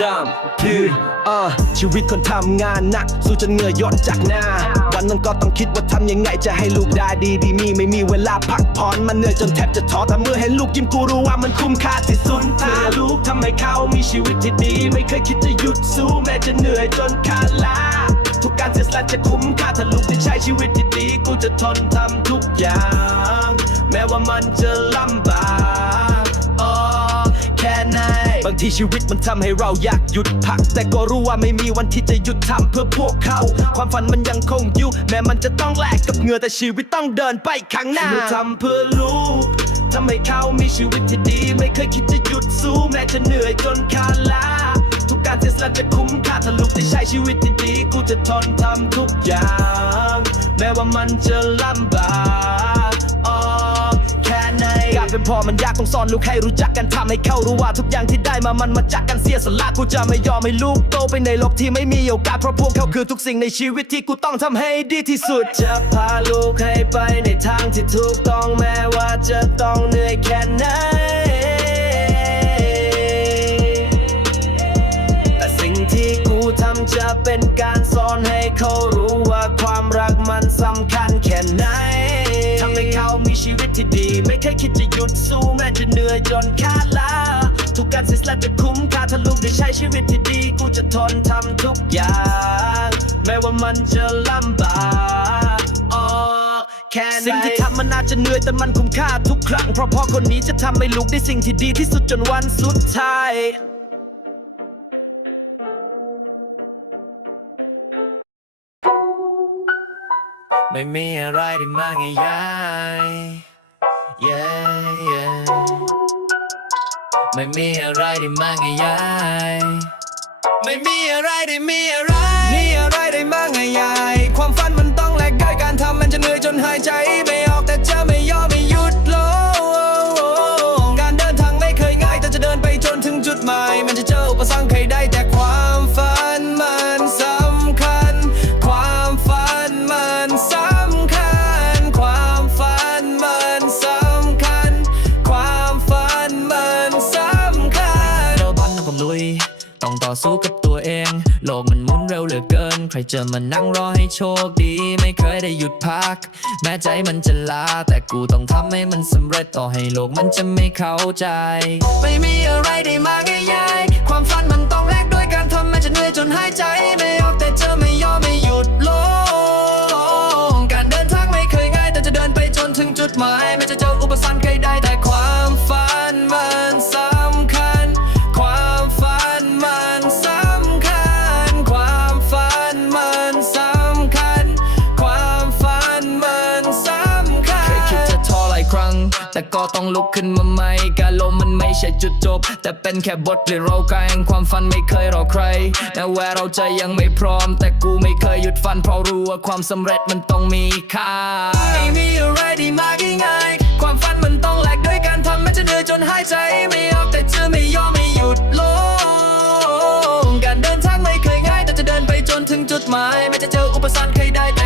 จำยืดอ่าชีวิตคนทำงานหนัก สู้จนเหงื่อหยดจากหน้า วันนั้นก็ต้องคิดว่าทำยังไงจะให้ลูกได้ดีดีมีไม่มีเวลาพักผ่อนมันเหนื่อยจนแทบจะท้อแต่เมื่อเห็นลูกยิ้มกูรู้ว่ามันคุ้มค่าที่สุดถ้าลูกทำให้เขามีชีวิตที่ดี ไม่เคยคิดจะหยุดสู้แม้จะเหนื่อยจนขาดลาทุกการเสียสละจะคุ้มค่าถ้าลูกได้ใช้ชีวิตที่ดี กูจะทนทำทุกอย่าง แม้ว่ามันจะลำ บางทีชีวิตมันทำให้เราอยากหยุดพัก แต่ก็รู้ว่าไม่มีวันที่จะหยุดทำเพื่อพวกเขา ความฝันมันยังคงอยู่ แม้มันจะต้องแลกกับเหงื่อแต่ชีวิตต้องเดินไปข้างหน้าทำเพื่อลูกทำให้เขามีชีวิตที่ดี ไม่เคยคิดจะหยุดสู้แม้จะเหนื่อยจนขาดลาทุกการเสียสละจะคุ้มค่าถ้าลูกได้ใช้ชีวิตที่ดี กูจะทนทำทุกอย่าง แม้ว่ามันจะลำบาก เป็นพอมันยากต้องสอนลูกให้รู้จักกันทำให้เขารู้ว่าทุกอย่างที่ได้มามันมาจากการเสียสละกูจะไม่ยอมให้ลูกโตไปในโลกที่ไม่มีโอกาสเพราะพวกเขาคือทุกสิ่งในชีวิตที่กูต้องทำให้ดีที่สุด จะพาลูกให้ไปในทางที่ถูกต้องแม้ว่าจะต้องเหนื่อยแค่ไหนแต่สิ่งที่กูทำจะเป็นการสอนให้เขารู้ว่าความรักมันสำคัญ คยคิดจะหยุดสู้แม้จะเหนื่อยจนขาดลาทุกการเสียสละจะคุ้มค่าถ้าลูกได้ใช้ชีวิตที่ดี กูจะทนทำทุกอย่าง แม้ว่ามันจะลำบากอ๋อแค่ไหนสิ่งที่ทำมันอาจจะเหนื่อยแต่มันคุ้มค่าทุกครั้ง เพราะพ่อคนนี้จะทำให้ลูกได้สิ่งที่ดีที่สุดจนวันสุดท้ายไม่มีอะไรที่มากง่ายๆ yeah, yeah ไม่มีอะไรที่มากง่ายไม่มีอะไรที่มีอะไร มีอะไรได้มากง่าย เจะมานั่งรอให้โชคดี ไม่เคยได้หยุดพัก แม้ใจมันจะลา แต่กูต้องทำให้มันสำเร็จต่อให้โลกมันจะไม่เข้าใจ ไม่มีอะไรได้มาง่ายๆความฝันมันต้องแลกด้วยการทำมันจะเหนื่อยจนหายใจไม่ออกแต่เจอไม่ยอมไม่หยุดลงการเดินทางไม่เคยง่ายแต่จะเดินไปจนถึงจุดหมายแม้จะเจออุปสรรค แต่ก็ต้องลุกขึ้นมาใหม่การล้มมันไม่ใช่จุดจบ แต่เป็นแค่บทเรียนเรากายความฝันไม่เคยรอใครแต่แวเราใจยังไม่พร้อม แต่กูไม่เคยหยุดฝันเพราะรู้ว่าความสำเร็จมันต้องมีค่าไม่มีอะไรดีมากง่ายๆความฝันมันต้องแลกด้วยการทำแม้จะเหนื่อยจนหายใจไม่ออกแต่เธอไม่ยอมไม่หยุดลงการเดินทางไม่เคยง่ายแต่จะเดินไปจนถึงจุดหมายแม้จะเจออุปสรรคเคยได้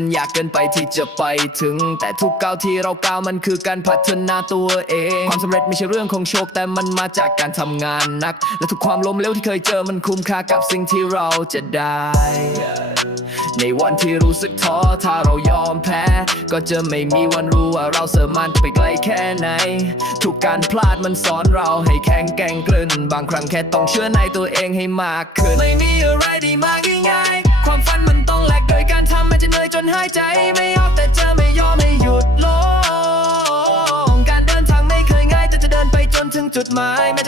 มันยากเกินไปที่จะไปถึง แต่ทุกก้าวที่เราก้าวมันคือการพัฒนาตัวเอง ความสำเร็จไม่ใช่เรื่องของโชคแต่มันมาจากการทำงานหนัก และทุกความล้มเหลวที่เคยเจอมันคุ้มค่ากับสิ่งที่เราจะได้ ในวันที่รู้สึกท้อถ้าเรายอมแพ้ ก็จะไม่มีวันรู้ว่าเราเสามารถไปไกลแค่ไหน ทุกการพลาดมันสอนเราให้แข็งแกร่งขึ้นบางครั้งแค่ต้องเชื่อในตัวเองให้มากขึ้น ไม่มีอะไรดีมากง่าย ความฝันมันต้องแลกโดยการทำมันจะเหนื่อยจนหายใจไม่ออกแต่เจอไม่ยอมไม่หยุดลงการเดินทางไม่เคยง่ายแต่จะเดินไปจนถึงจุดหมายแม้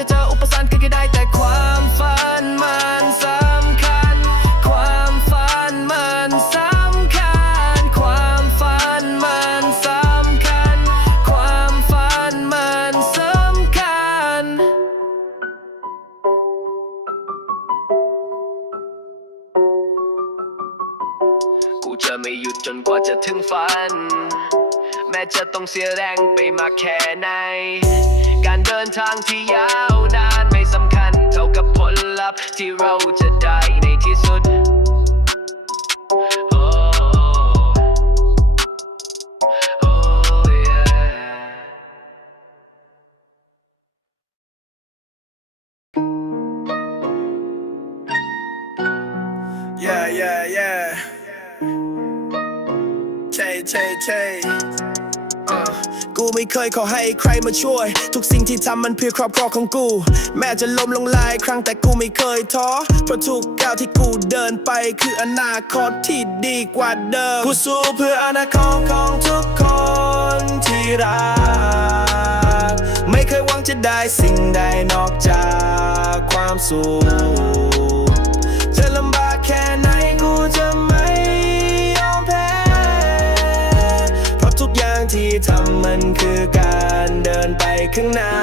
จะไม่หยุดจนกว่าจะถึงฝัน แม้จะต้องเสียแรงไปมากแค่ไหน การเดินทางที่ยาวนานไม่สำคัญ เท่ากับผลลัพธ์ที่เราจะได้ใน ช่ใช่ใช่อะกูไม่เคยขอให้ใครมาช่วย ทุกสิ่งที่ทำมันเพื่อครอบครัวของกู แม้จะล้มลงหลายครั้งแต่กูไม่เคยท้อเพราะทุกก้าวที่กูเดินไป คืออนาคตที่ดีกว่าเดิม กูสู้เพื่ออนาคตของทุกคนที่รัก ไม่เคยหวังจะได้สิ่งใดนอกจากความสุขจะลำ กอย่างที่ทำมันคือการเดินไปข้างหน้า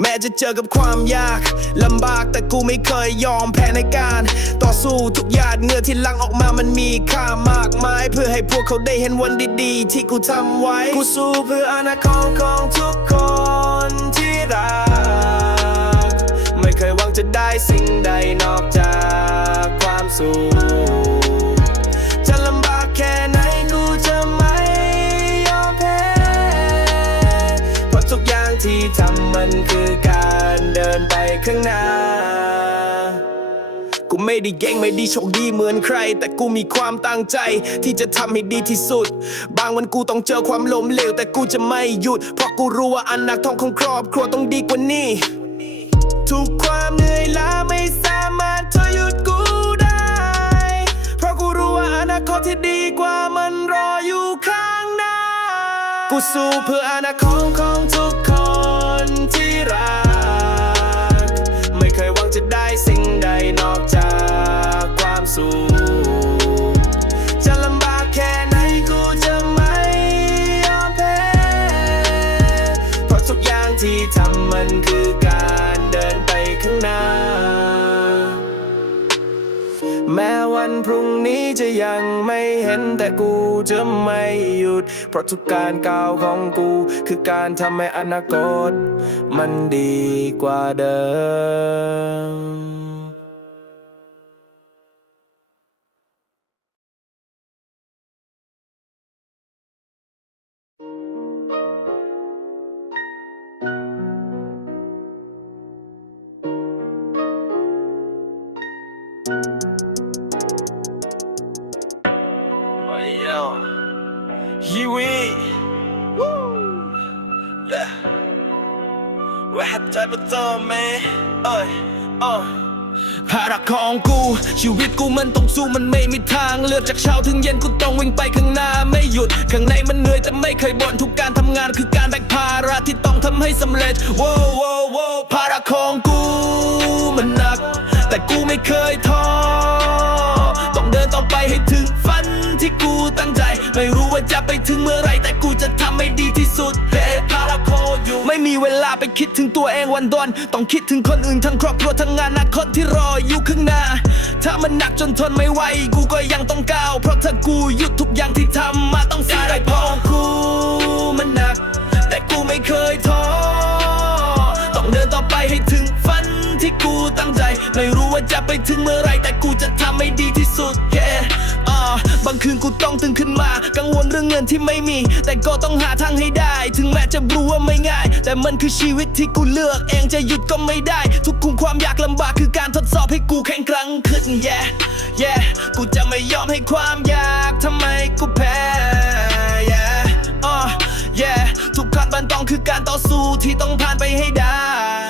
แม้จะเจอกับความยากลำบากแต่กูไม่เคยยอมแพ้ในการ ต่อสู้ทุกหยาดเหงื่อที่ลังออกมามันมีค่ามากมาย เพื่อให้พวกเขาได้เห็นวันดีๆ ที่กูทำไว้ กูสู้เพื่ออนาคตของทุกคนที่รัก ไม่เคยหวังจะได้สิ่งใดนอกจากความสุข ไม่ได้เก่งไม่ได้โชคดีเหมือนใคร แต่กูมีความตั้งใจ ที่จะทำให้ดีที่สุด บางวันกูต้องเจอความล้มเหลวแต่กูจะไม่หยุด เพราะกูรู้ว่าอนาคตของครอบครัวต้องดีกว่านี้ ทุกความเหนื่อยล้าไม่สามารถทหยุดกูได้ เพราะกูรู้ว่าอนาคตที่ดีกว่ามันรออยู่ข้างหน้า กูสู้เพื่ออนาคตของทุกคนที่รัก ยังไม่เห็นแต่กูจะไม่หยุด เพราะทุกการก้าวของกู คือการทำให้อนาคต มันดีกว่าเดิม ชีวิต Rap type of song man เอ้ภาระของกู ชีวิตกูมันต้องสู้มันไม่มีทางเลือกจากเช้าถึงเย็นกูต้องวิ่งไปข้างหน้าไม่หยุด ข้างในมันเหนื่อยแต่ไม่เคยบ่นทุกการทำงานคือการแบกภาระที่ต้องทำให้สำเร็จว้าว้าว้ภาระของกู มันหนัก แต่กูไม่เคยท้อต้องเดินต่อไปให้ถึงฝัน ไม่รู้ว่าจะไปถึงเมื่อไรแต่กูจะทำให้ดีที่สุดเฮ้พาราโคอยู่ไม่มีเวลาไปคิดถึงตัวเองวันดอน ต้องคิดถึงคนอื่นทั้งครอบครัวทั้งงานอนาคตที่รออยู่ข้างหน้า ถ้ามันหนักจนทนไม่ไหวกูก็ยังต้องก้าว เพราะถ้ากูหยุดทุกอย่างที่ทำมาต้องสียได้พอกูมันหนัก แต่กูไม่เคยท้อต้องเดินต่อไปให้ถึงฝันที่กูตั้งใจ ไม่รู้ว่าจะไปถึงเมื่อไรแต่กูจะทำให้ดีที่สุด บางคืนกูต้องตื่นขึ้นมา กังวลเรื่องเงินที่ไม่มี แต่ก็ต้องหาทางให้ได้ ถึงแม้จะรู้ว่าไม่ง่าย แต่มันคือชีวิตที่กูเลือก เองจะหยุดก็ไม่ได้ ทุกคุมความยากลำบากคือการทดสอบให้กูแข็งแกร่งขึ้น yeah yeah กูจะไม่ยอมให้ความยากทำไมกูแพ้ yeah อ่า yeah ทุกขั้นบันต้องคือการต่อสู้ที่ต้องผ่านไปให้ได้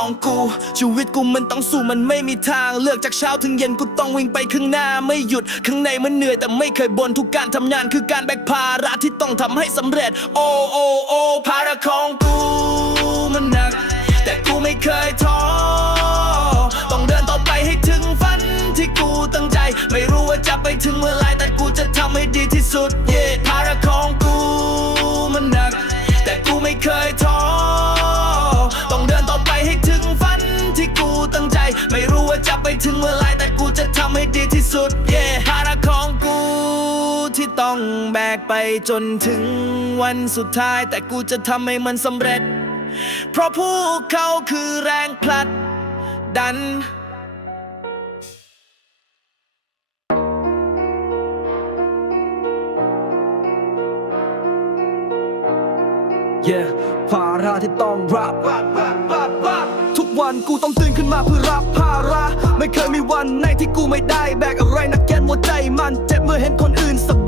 องกู ชีวิตกูมันต้องสู้มันไม่มีทางเลือกจากเช้าถึงเย็นกูต้องวิ่งไปข้างหน้าไม่หยุดข้างในมันเหนื่อยแต่ไม่เคยบ่นทุกการทำงานคือการแบกภาระที่ต้องทำให้สำเร็จ โอโอโอภาระของกูมันหนัก แต่กูไม่เคยท้อต้องเดินต่อไปให้ถึงฝันที่กูตั้งใจ ไม่รู้ว่าจะไปถึงเมื่อไรแต่กูจะทำให้ดีที่สุด สุดเย่ภาระของกูที่ต้องแบกไปจนถึงวันสุดท้าย แต่กูจะทำให้มันสำเร็จ เพราะพวกเขาคือแรงผลักดัน Yeah ภาระที่ต้องรับรับรับรับรับ ทุกวันกูต้องตื่นขึ้นมาเพื่อรับภาระ ไม่เคยมีวันไหนที่กูไม่ได้แบกอะไรนักแกนหัวใจมันเจ็บเมื่อเห็นคนอื่นสบ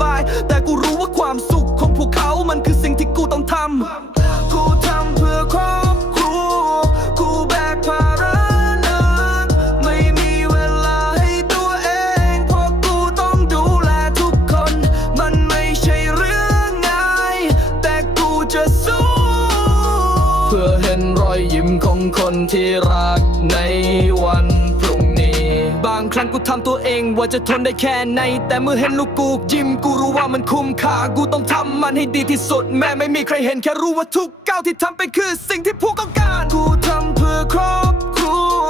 ตัวเองว่าจะทนได้แค่ไหน แต่เมื่อเห็นลูกกูยิ้มกูรู้ว่ามันคุ้มค่ากูต้องทำมันให้ดีที่สุด แม้ไม่มีใครเห็นแค่รู้ว่าทุกก้าวที่ทำไปคือสิ่งที่พวกต้องการกูทำเพื่อครอบครัว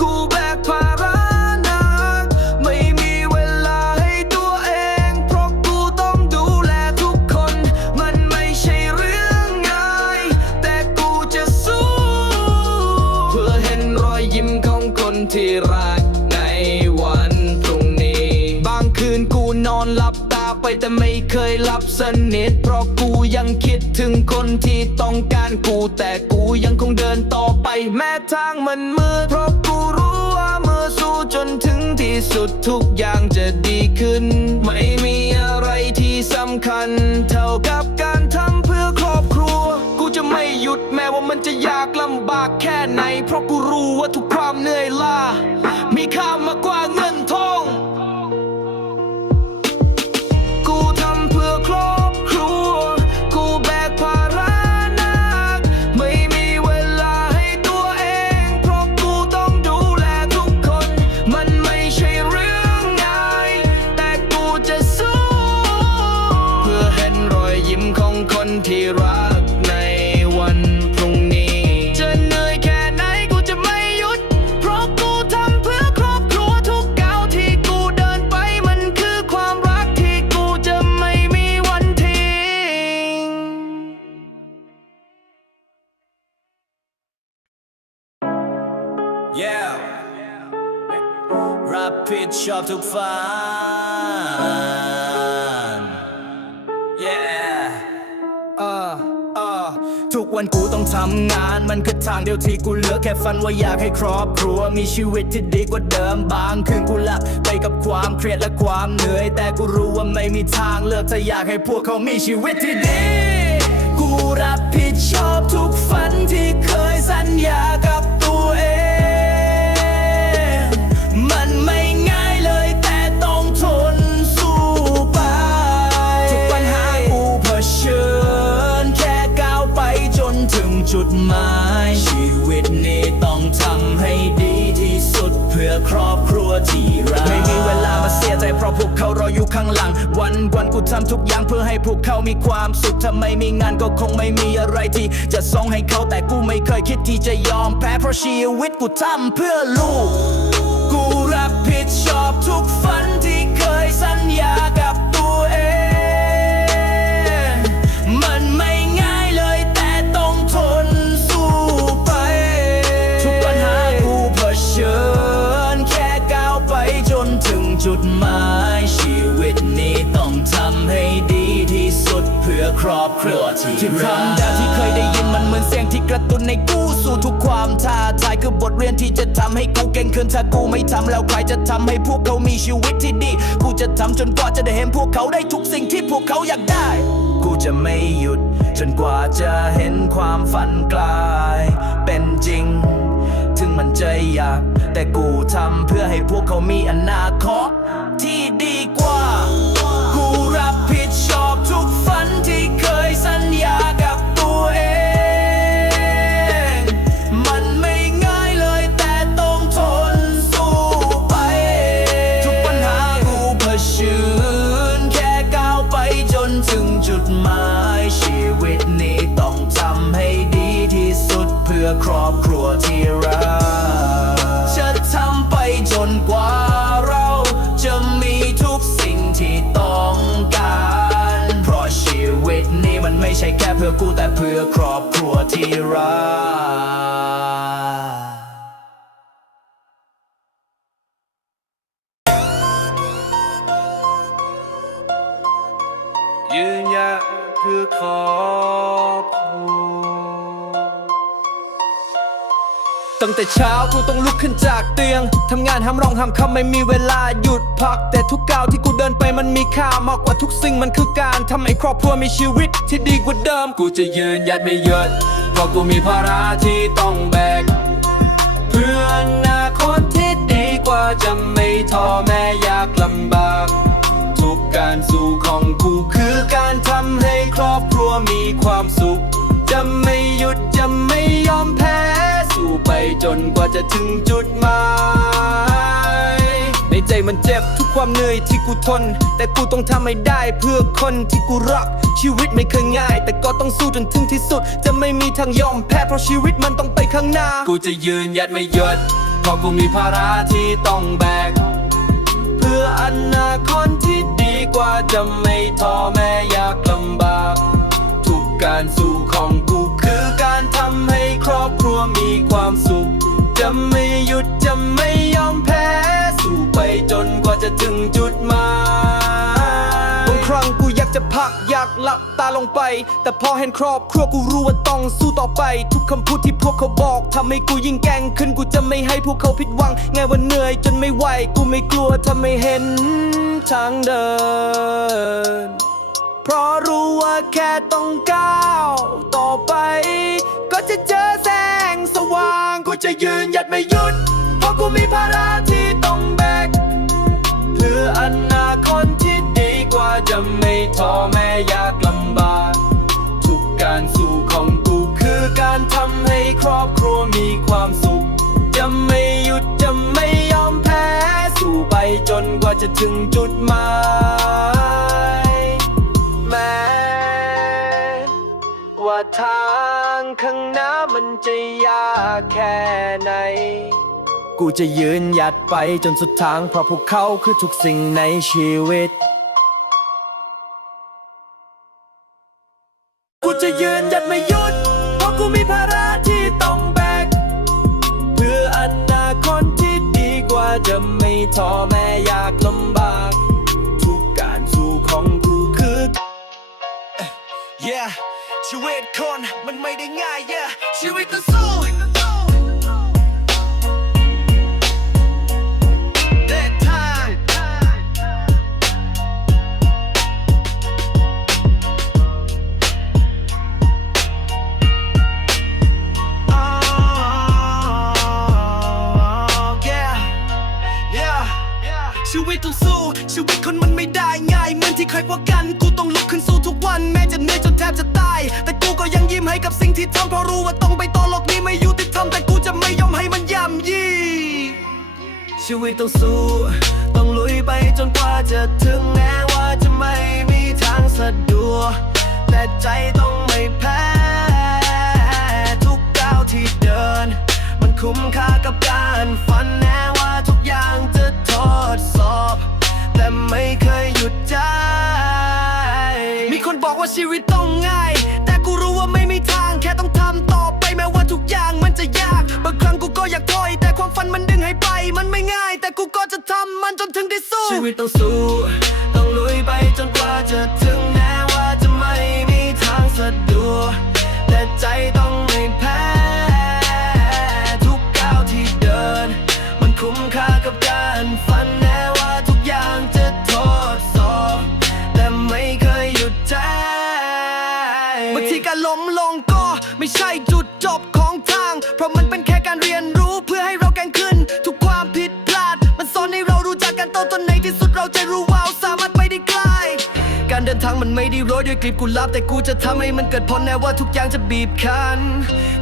กูแบกภาระหนักไม่มีเวลาให้ตัวเองเพราะกูต้องดูแลทุกคน มันไม่ใช่เรื่องง่าย แต่กูจะสู้ เพื่อเห็นรอยยิ้มของคนที่รัก บตาไปแต่ไม่เคยหลับสนิทเพราะกูยังคิดถึงคนที่ต้องการกูแต่กูยังคงเดินต่อไปแม้ทางมันมืดเพราะกูรู้ว่าเมื่อสู้จนถึงที่สุดทุกอย่างจะดีขึ้น ไม่มีอะไรที่สำคัญ เท่ากับการทำเพื่อครอบครัว กูจะไม่หยุดแม้ว่ามันจะยากลำบากแค่ไหน เพราะกูรู้ว่าทุกความเหนื่อยล้ามีค่ามากกว่าเงิน ฝันว่าอยากให้ครอบครัว มีชีวิตที่ดีกว่าเดิมบางคืนกูหลับไปกับความเครียดและความเหนื่อย แต่กูรู้ว่าไม่มีทางเลือกถ้าอยากให้พวกเขามีชีวิตที่ดี กูรับผิดชอบทุกฝันที่เคยสัญญากับ ครอบครัวที่รักไม่มีเวลามาเสียใจเพราะพวกเขารออยู่ข้างหลัง วันวันๆกูทำทุกอย่างเพื่อให้พวกเขามีความสุขถ้าไม่มีงานก็คงไม่มีอะไรที่ จะส่งให้เขาแต่กูไม่เคยคิดที่จะยอมแพ้เพราะชีวิตกูทำเพื่อลูก กูรับผิดชอบทุกฝันที่เคยสัญ ทายคือบทเรียนที่จะทำให้กูเก่งขึ้นถ้ากูไม่ทำแล้วใครจะทำให้พวกเขามีชีวิตที่ดี กูจะทำจนกว่าจะได้เห็นพวกเขาได้ทุกสิ่งที่พวกเขาอยากได้ กูจะไม่หยุด จนกว่าจะเห็นความฝันกลาย เป็นจริง ถึงมันจะยาก แต่กูทำเพื่อให้พวกเขามีอนาคต แต่เพื่อครอบครัวที่รัก ตั้งแต่เช้ากูต้องลุกขึ้นจากเตียงทำงานห้ามร้องห้ามคำไม่มีเวลาหยุดพัก แต่ทุกก้าวที่กูเดินไปมันมีค่ามากกว่าทุกสิ่งมันคือการทำให้ครอบครัวมีชีวิตที่ดีกว่าเดิม กูจะยืนยัดไม่หยุดเพราะกูมีภาระที่ต้องแบก เพื่ออนาคตที่ดีกว่าจะไม่ท้อแม้ยากลำบาก ทุกการสู้ของกูคือการทำให้ครอบครัวมีความสุข จะไม่หยุดจะไม่ยอมแพ้ ไปจนกว่าจะถึงจุดหมายในใจมันเจ็บทุกความเหนื่อยที่กูทน แต่กูต้องทำให้ได้เพื่อคนที่กูรัก ชีวิตไม่เคยง่าย แต่ก็ต้องสู้จนถึงที่สุด จะไม่มีทางยอมแพ้เพราะชีวิตมันต้องไปข้างหน้า กูจะยืนยัดไม่หยุดเพราะกูมีภาระที่ต้องแบก เพื่ออนาคตที่ดีกว่าจะไม่ท้อแม้ยากลำบาก ทุกการสู้ของกู ครอบครัวมีความสุข จะไม่หยุดจะไม่ยอมแพ้ สู้ไปจนกว่าจะถึงจุดหมายบางครั้งกูอยากจะพักอยากหลับตาลงไป แต่พอเห็นครอบครัวกูรู้ว่าต้องสู้ต่อไป ทุกคำพูดที่พวกเขาบอกทำให้กูยิ่งแกงขึ้นกูจะไม่ให้พวกเขาผิดหวังไงว่าเหนื่อยจนไม่ไหวกูไม่กลัวถ้าไม่เห็นทางเดิน เพราะรู้ว่าแค่ต้องก้าวต่อไป ก็จะเจอแสงสว่าง กูจะยืนหยัดไม่หยุด เพราะกูมีภาระที่ต้องแบกเพื่ออนาคตที่ดีกว่าจะไม่ท้อแม้ยากลำบากทุกการสู้ของกูคือการทำให้ครอบครัวมีความสุข จะไม่หยุดจะไม่ยอมแพ้ สู้ไปจนกว่าจะถึงจุดหมาย ยากแค่ไหน กูจะยืนหยัดไปจนสุดทางเพราะพวกเขาคือทุกสิ่งในชีวิต กูจะยืนหยัดไม่หยุด เพราะกูมีภาระที่ต้องแบก เพื่ออนาคตที่ดีกว่าจะไม่ท้อแม้ยากลำบาก ทุกการสู้ของกูคือ Yeah ชีวิตคนมันไม่ได้ง่าย yeah ชีวิตต้องสู้ That time Oh, yeah yeah ชีวิตต้องสู้ ชีวิตคนมันไม่ได้ง่ายเหมือนที่ใครว่ากัน กูต้องลุกขึ้น แต่กูก็ยังยิ้มให้กับสิ่งที่ทำเพราะรู้ว่าต้องไปต่อโลกนี้ไม่ยุติธรรมแต่กูจะไม่ยอมให้มันย่ำยีชีวิตต้องสู้ ต้องลุยไปจนกว่าจะถึงแม้ว่าจะไม่มีทางสะดวกแต่ใจต้องไม่แพ้ ไม่ง่ายแต่กูก็จะทำ มันไม่ได้โรยด้วยกลีบกุหลาบแต่กูจะทำให้มันเกิดผลแน่ว่าทุกอย่างจะบีบคั้น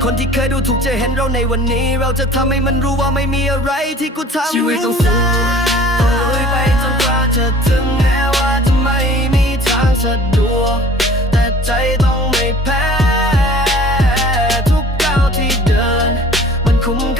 คนที่เคยดูถูกจะเห็นเราในวันนี้ เราจะทำให้มันรู้ว่าไม่มีอะไรที่กูทำชีวิตต้องไม่สู้ได้ต้องลุยไปจนกว่าจะถึงแม้ว่าจะไม่มีทางสะดวก แต่ใจต้องไม่แพ้ ทุกก้าวที่เดิน มันคุ้มค่า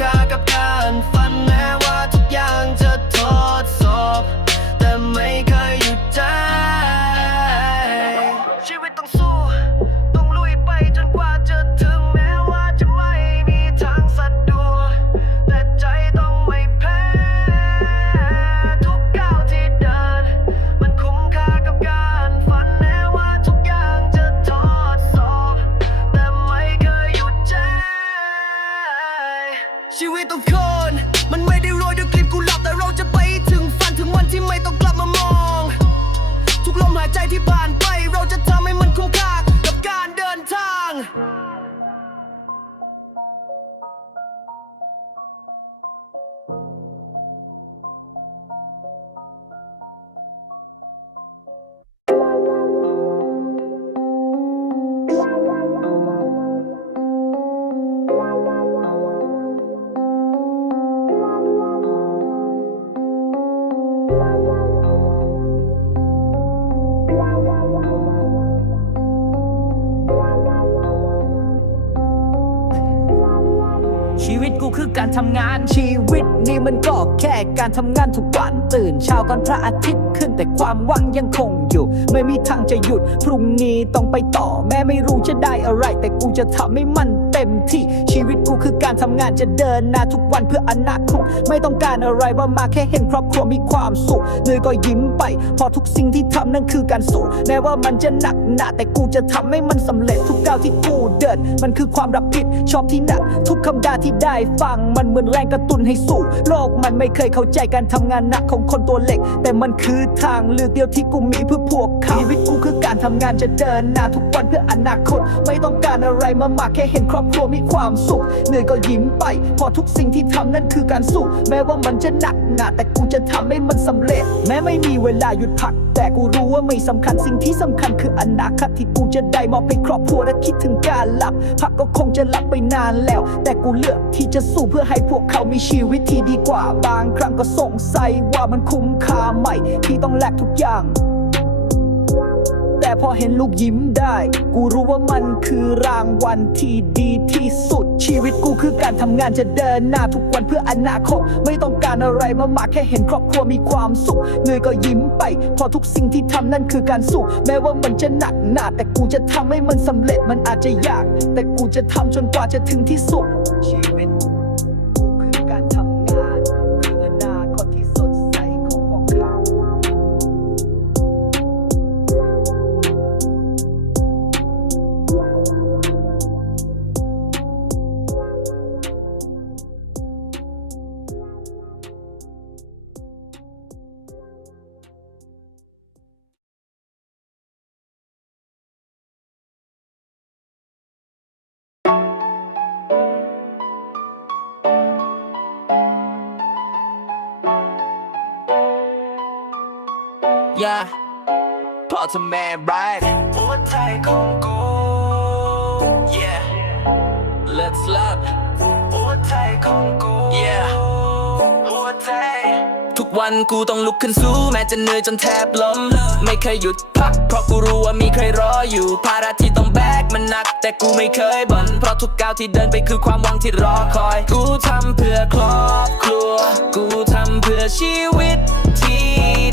ทำงานชีวิตนี่มันก็แค่การทำงานทุกวันตื่นเช้าก่อนพระอาทิตย์ขึ้นแต่ความหวังยังคง อยู่ ไม่มีทางจะหยุด พรุ่งนี้ต้องไปต่อ แม้ไม่รู้จะได้อะไร แต่กูจะทำให้มันเต็มที่ชีวิตกูคือการทำงานจะเดินหน้าทุกวันเพื่ออนาคตไม่ต้องการอะไรว่ามาแค่เห็นครอบครัวมีความสุขเหนื่อยก็ยิ้มไป พอทุกสิ่งที่ทำนั่นคือการสู้แม้ว่ามันจะหนักหนาแต่กูจะทำให้มันสำเร็จทุกก้าวที่กูเดิน มันคือความรับผิดชอบที่หนัก ทุกคำด่าที่ได้ฟังมันเหมือนแรงกระตุ้นให้สู้ โลกมันไม่เคยเข้าใจการทำงานหนักของคนตัวเล็ก แต่มันคือทางเลือกเดียวที่กูมีเพื่อพวกเขาชีวิตกูคือการทำงานจะเดินหน้าทุกวันเพื่ออนาคต ไม่ต้องการอะไรมามากแค่เห็นครอบครัวมีความสุขเหนื่อยก็ยิ้มไปเพอทุกสิ่งที่ทำนั่นคือการสู้ แม้ว่ามันจะหนักหนาแต่กูจะทำให้มันสำเร็จ แม้ไม่มีเวลาหยุดพัก แต่กูรู้ว่าไม่สำคัญสิ่งที่สำคัญคืออนาคตที่กูจะได้มอบให้ครอบครัวและคิดถึงการหลับ พักก็คงจะหลับไปนานแล้ว แต่กูเลือกที่จะสู้เพื่อให้พวกเขามีชีวิตที่ดีกว่าบางครั้งก็สงสัยว่ามันคุ้มค่าไหมที่ต้องแลกทุกอย่าง พอเห็นลูกยิ้มได้ กูรู้ว่ามันคือรางวัลที่ดีที่สุด ชีวิตกูคือการทำงานจะเดินหน้าทุกวันเพื่ออนาคต ไม่ต้องการอะไรมามากแค่เห็นครอบครัวมีความสุขเหนื่อยก็ยิ้มไป พอทุกสิ่งที่ทำนั่นคือการสู้แม้ว่ามันจะหนักหนาแต่กูจะทำให้มันสำเร็จมันอาจจะยาก แต่กูจะทำจนกว่าจะถึงที่สุด พอ ทุกวันกูต้องลุกขึ้นสู้แม้จะเหนื่อยจนแทบล้ม ไม่เคยหยุดพัก เพราะกูรู้ว่ามีใครรออยู่ ภาระที่ต้องแบกมันหนัก แต่กูไม่เคยบ่นเพราะทุกก้าวที่เดินไปคือความหวังที่รอคอย กูทำเพื่อครอบครัว กูทำเพื่อชีวิตที่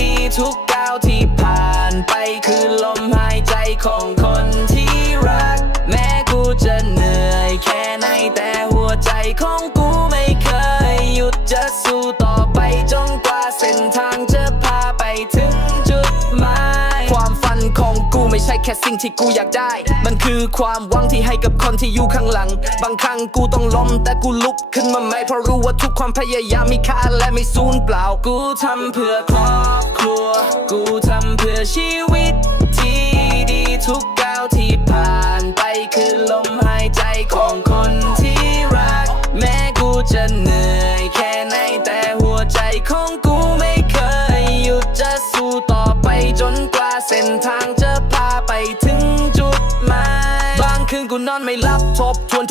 ดีทุกก้าวที่ผ่านไปคือลมหายใจของคนที่รัก แม้กูจะเหนื่อยแค่ไหนแต่หัวใจของกูไม่เคยหยุดจะสู้ต่อ ไปจนกว่าเส้นทางจะพาไปถึงจุดหมายความฝันของกูไม่ใช่แค่สิ่งที่กูอยากได้ มันคือความหวังที่ให้กับคนที่อยู่ข้างหลัง บางครั้งกูต้องล้มแต่กูลุกขึ้นมาใหม่เพราะรู้ว่าทุกความพยายามมีค่าและไม่สูญเปล่า กูทำเพื่อครอบครัว กูทำเพื่อชีวิต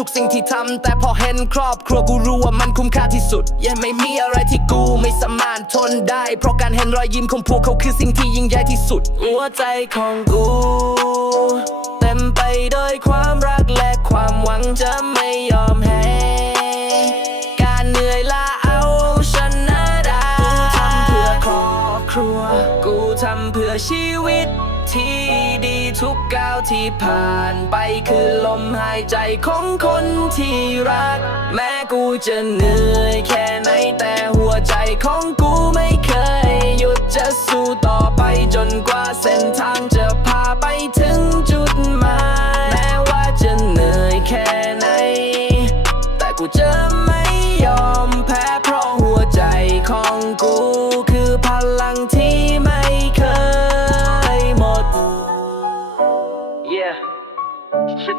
กสิ่งที่ทำแต่พอเห็นครอบครัวกูรู้ว่ามันคุ้มค่าที่สุด ยังไม่มีอะไรที่กูไม่สามารถทนได้ เพราะการเห็นรอยยิ้มของพวกเขาคือสิ่งที่ยิ่งใหญ่ที่สุด หัวใจของกู เต็มไปด้วยความรักและความหวังจะไม่ยอมแพ้การเหนื่อยล้าเอาชนะได้กูทำเพื่อครอบครัว กูทำเพื่อชีวิตที่ดี ทุกก้าวที่ผ่านไปคือลมหายใจของคนที่รัก แม้กูจะเหนื่อยแค่ไหนแต่หัวใจของกูไม่เคย หยุดจะสู้ต่อไปจนกว่าเส้นทางจะพาไปถึงจุด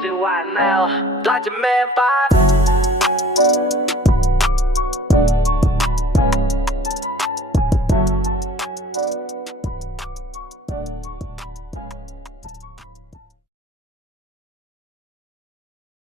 ฉันจะหวา